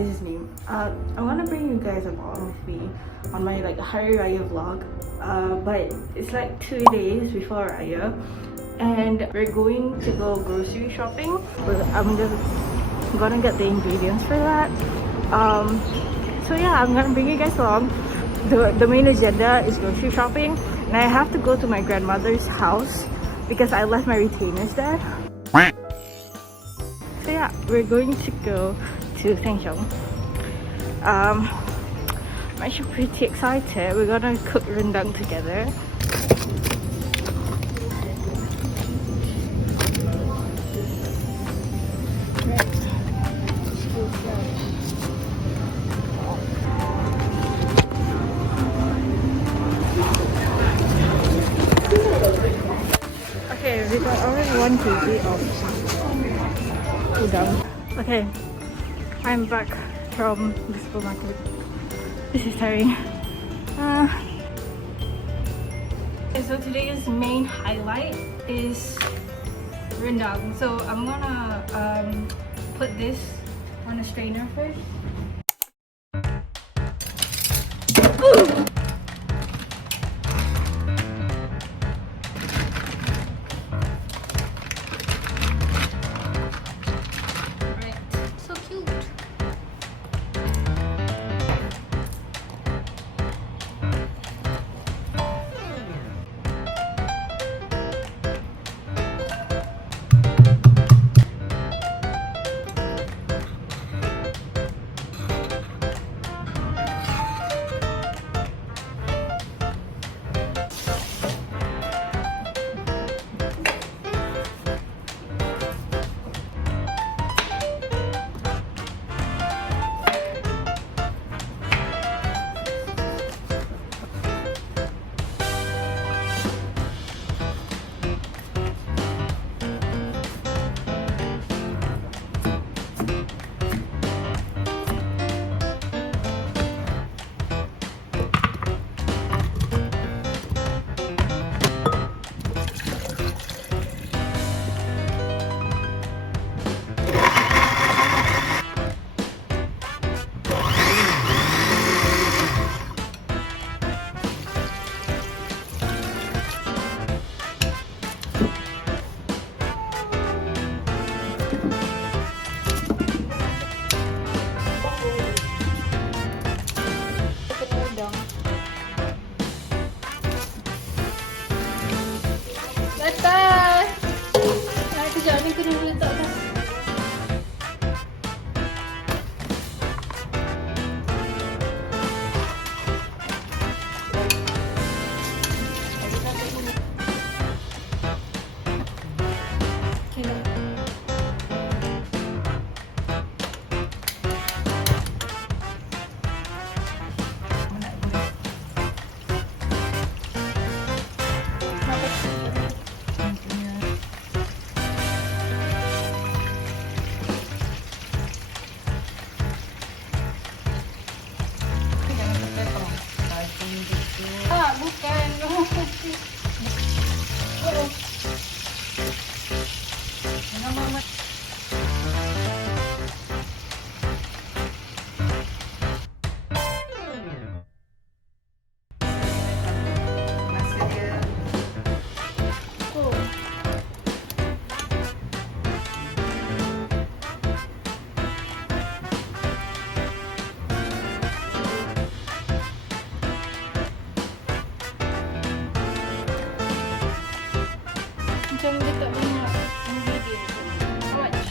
this is me. I want to bring you guys along with me on my like Hari Raya vlog. But it's like 2 days before Raya, and we're going to go grocery shopping. I'm just gonna get the ingredients for that. So yeah, I'm gonna bring you guys along. The main agenda is grocery shopping, and I have to go to my grandmother's house because I left my retainers there. So yeah, we're going to go to Shengxiong. I'm actually pretty excited. We're gonna cook rendang together. Okay, we got already 1 kg of udang. Okay, I'm back from the supermarket. This is tiring. Okay, so today's main highlight is rendang. So I'm gonna put this on a strainer first. Macam dia tak banyak ingredient. How much?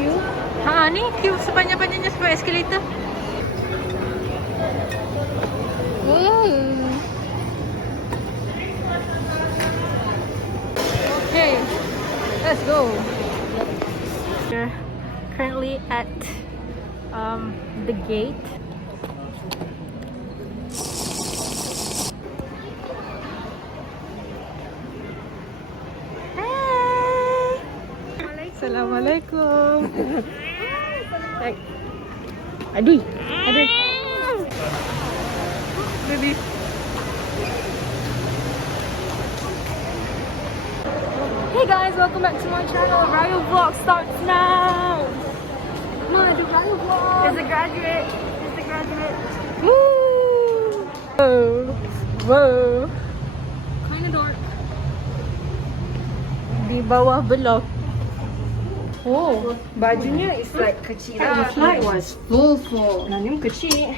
queue. Ni queue sepanjang-panjangnya sebab escalator. Okay, let's go. We're currently at the gate. Assalamualaikum. Aduh. Baby. Hey guys, welcome back to my channel. Raya vlog starts now. No, the Raya vlog. It's a graduate. Woo! Whoa. Kinda dark. Di bawah blok. Oh, bajunya is like kecil lah. The flight was full. Nanim kecil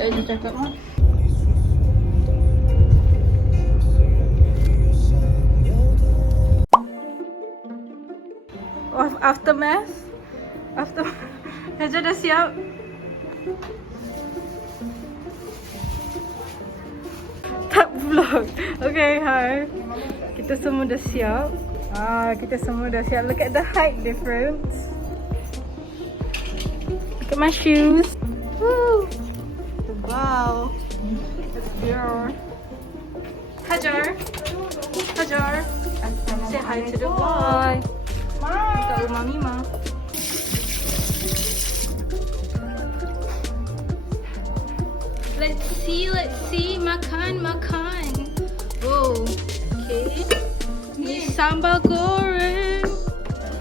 aja cakap mah. Aftermath. Haja dah siap. Tak vlog. Okay, hi. Kita semua dah siap. Look at the height difference. Look at my shoes. Woo! Wow. That's pure. Hajar. Say hi to the boy. Kat rumah Mima. Let's see. Makan. Oh, okay. Ni sambal goreng.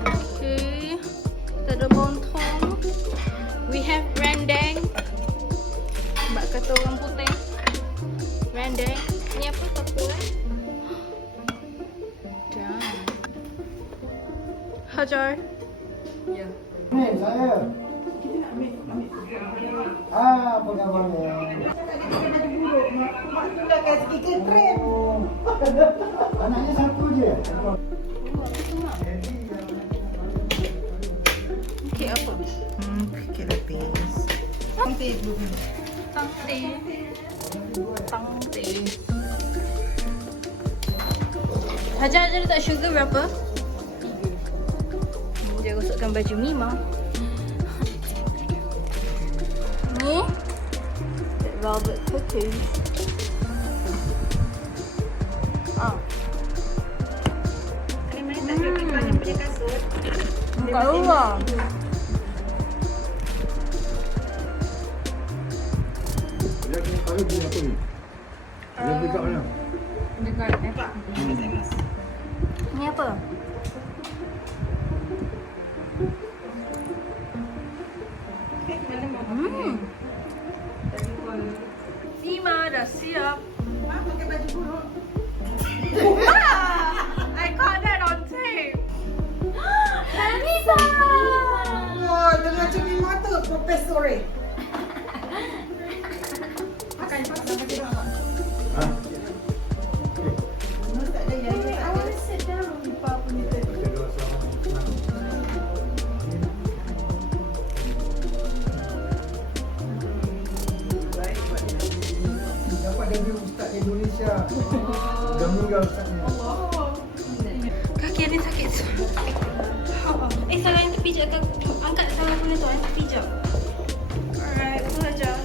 Okay. Kita ada bontong. We have rendang. Mbak kata orang putih. Rendang. Ni apa tahu Damn. Hajar. Ya. Ni saya. Kita nak ambil. Penggabarnya. Kita baju buruk. Mak tu dah kasi kita trend. Anaknya satu je. Kek apa? Kek lapis. Tangteh. Hajar letak sugar berapa? 3. Dia gosokkan baju Mima. Ni velvet cookies. Buka luar. Dia kena kali dia apa ni? Dia dekat mana? Dekat apa? Ni apa? Mima dah siap. Mak pakai baju buruk. I caught that on tape. Lisa. Oh, dengan cermin mata profesor eh. Makan sampai dia mak. Tak ada yang I want to sit down lupa punya tadi. Dapat dari Ustaz Indonesia. Dah meninggal Ustaznya. Kaki ni sakit. Salah yang terpijak ke? Angkat salah punya tu, yang terpijak. Alright, aku Hajar.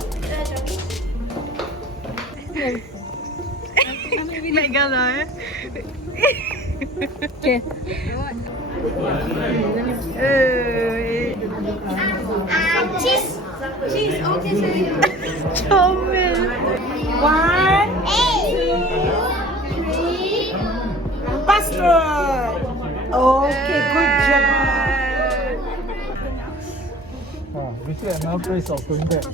Nak galau Okay. Cheese. Okay, sorry. Comel. 1, 2, 3. Pastry. Okay, good job. We still have another place of going back.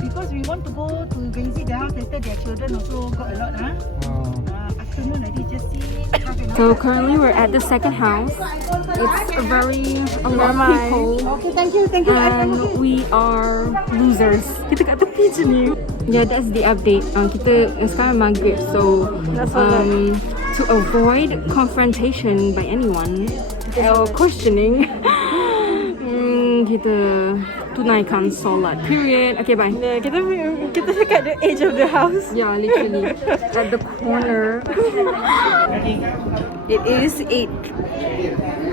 Because we want to go to visit the house later, their children also got a lot, afternoon, I just see half an hour. So currently we're at the second house. It's a lot of people. Okay, thank you. And we are losers. Kita kat tepi je ni. Yeah, that's the update. Kita sekarang maghrib, so to avoid confrontation by anyone or questioning, kita tunaikan solat. Period. Okay, bye. Kita dekat the edge of the house. Yeah, literally at the corner. It is 8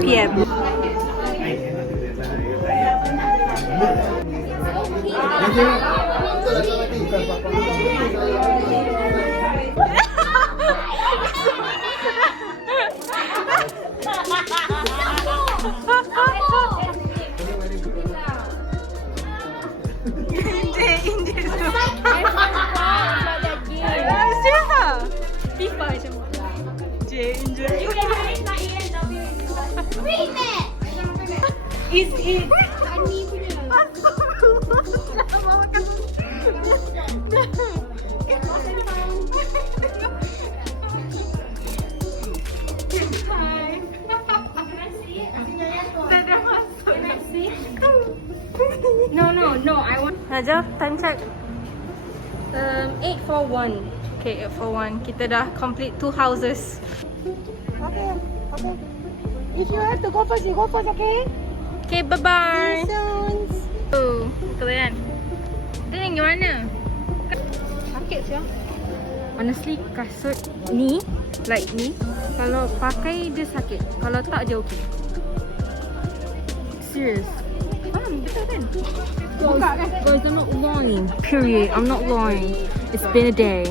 p.m. Is it? No, I want. Najah, time check. 8:41. Okay, 8:41. Kita dah complete 2 houses. Okay. If you have to go first, you go first, okay? Okay, bye-bye. See you soon. Oh, kalian. Kita ni gimana? Sakit siang. Honestly, kasut ni, like ni, kalau pakai dia sakit. Kalau tak, dia okay. Serious. Betul kan? Guys, I'm not lying. Period. I'm not lying. It's been a day.